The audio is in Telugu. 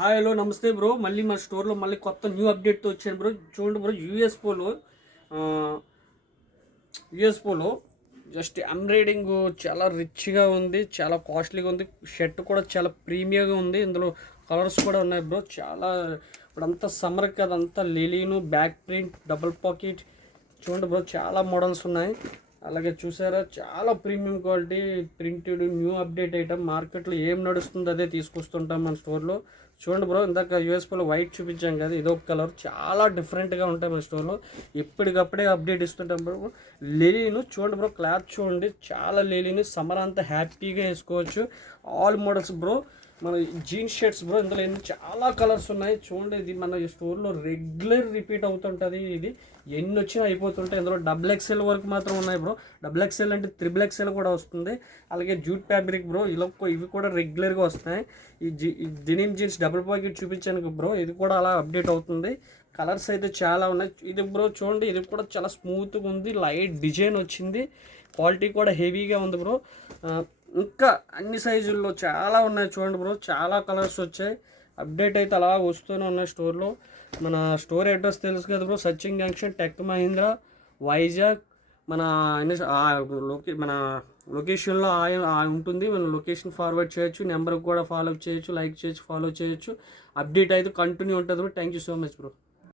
హాయ్ హలో నమస్తే బ్రో. మళ్ళీ మా స్టోర్లో మళ్ళీ కొత్త న్యూ అప్డేట్తో వచ్చాను బ్రో. చూడండి బ్రో, యూఎస్పోలో జస్ట్ ఎంబ్రాయిడింగ్ చాలా రిచ్గా ఉంది, చాలా కాస్ట్లీగా ఉంది. షర్ట్ కూడా చాలా ప్రీమియంగా ఉంది. ఇందులో కలర్స్ కూడా ఉన్నాయి బ్రో. చాలా ఇప్పుడంతా సమ్మర్ కదా, అంతా లిలీను, బ్యాక్ ప్రింట్, డబుల్ పాకెట్. చూడండి బ్రో, చాలా మోడల్స్ ఉన్నాయి. అలాగే చూసారా, చాలా premium quality printed new update item. మార్కెట్లో ఏం నడుస్తుందో అదే తీసుకొస్తుంటాం మన స్టోర్లో. చూడండి బ్రో, ఇందాక యూఎస్పోలో వైట్ చూపించాం కదా, ఇదొక కలర్. చాలా డిఫరెంట్గా ఉంటాయి మన స్టోర్లో. ఎప్పటికప్పుడే అప్డేట్ ఇస్తుంటాం బ్రో. లెలిను చూడండి బ్రో, క్లాత్ చూడండి, చాలా లెలిను. సమ్మర్ అంతా హ్యాపీగా వేసుకోవచ్చు. All models bro. మన జీన్స్ షర్ట్స్ బ్రో, ఇందులో చాలా కలర్స్ ఉన్నాయి. చూడండి, ఇది మన స్టోర్లో రెగ్యులర్ రిపీట్ అవుతుంటుంది. ఇది ఎన్ని వచ్చినా అయిపోతుంటాయి. ఇందులో డబుల్ ఎక్స్ఎల్ వరకు మాత్రం ఉన్నాయి బ్రో. డబుల్ ఎక్స్ఎల్ అంటే త్రిబుల్ ఎక్స్ఎల్ కూడా వస్తుంది. అలాగే జూట్ ఫ్యాబ్రిక్ బ్రో, ఇవి కూడా రెగ్యులర్గా వస్తాయి. ఈ డెనిమ్ జీన్స్ డబుల్ పాకెట్ చూపించాను బ్రో, ఇది కూడా అలా అప్డేట్ అవుతుంది. కలర్స్ అయితే చాలా ఉన్నాయి. ఇది బ్రో చూడండి, ఇది కూడా చాలా స్మూత్గా ఉంది. లైట్ డిజైన్ వచ్చింది. క్వాలిటీ కూడా హెవీగా ఉంది బ్రో. ఇంకా అన్ని సైజుల్లో చాలా ఉన్నాయి చూడండి బ్రో. చాలా కలర్స్ వచ్చాయి. అప్డేట్ అయితే అలా వస్తూనే ఉన్నాయి స్టోర్లో. మన స్టోర్ అడ్రస్ తెలుసు కదా bro, Sachin junction, tech Mahindra, Vizag. మన మన లొకేషన్లో ఉంటుంది. మన లొకేషన్ ఫార్వర్డ్ చేయొచ్చు, నెంబర్కి కూడా ఫాలో చేయొచ్చు, లైక్ చేయొచ్చు, ఫాలో చేయొచ్చు. అప్డేట్ అయితే కంటిన్యూ ఉంటుంది bro. Thank you so much bro.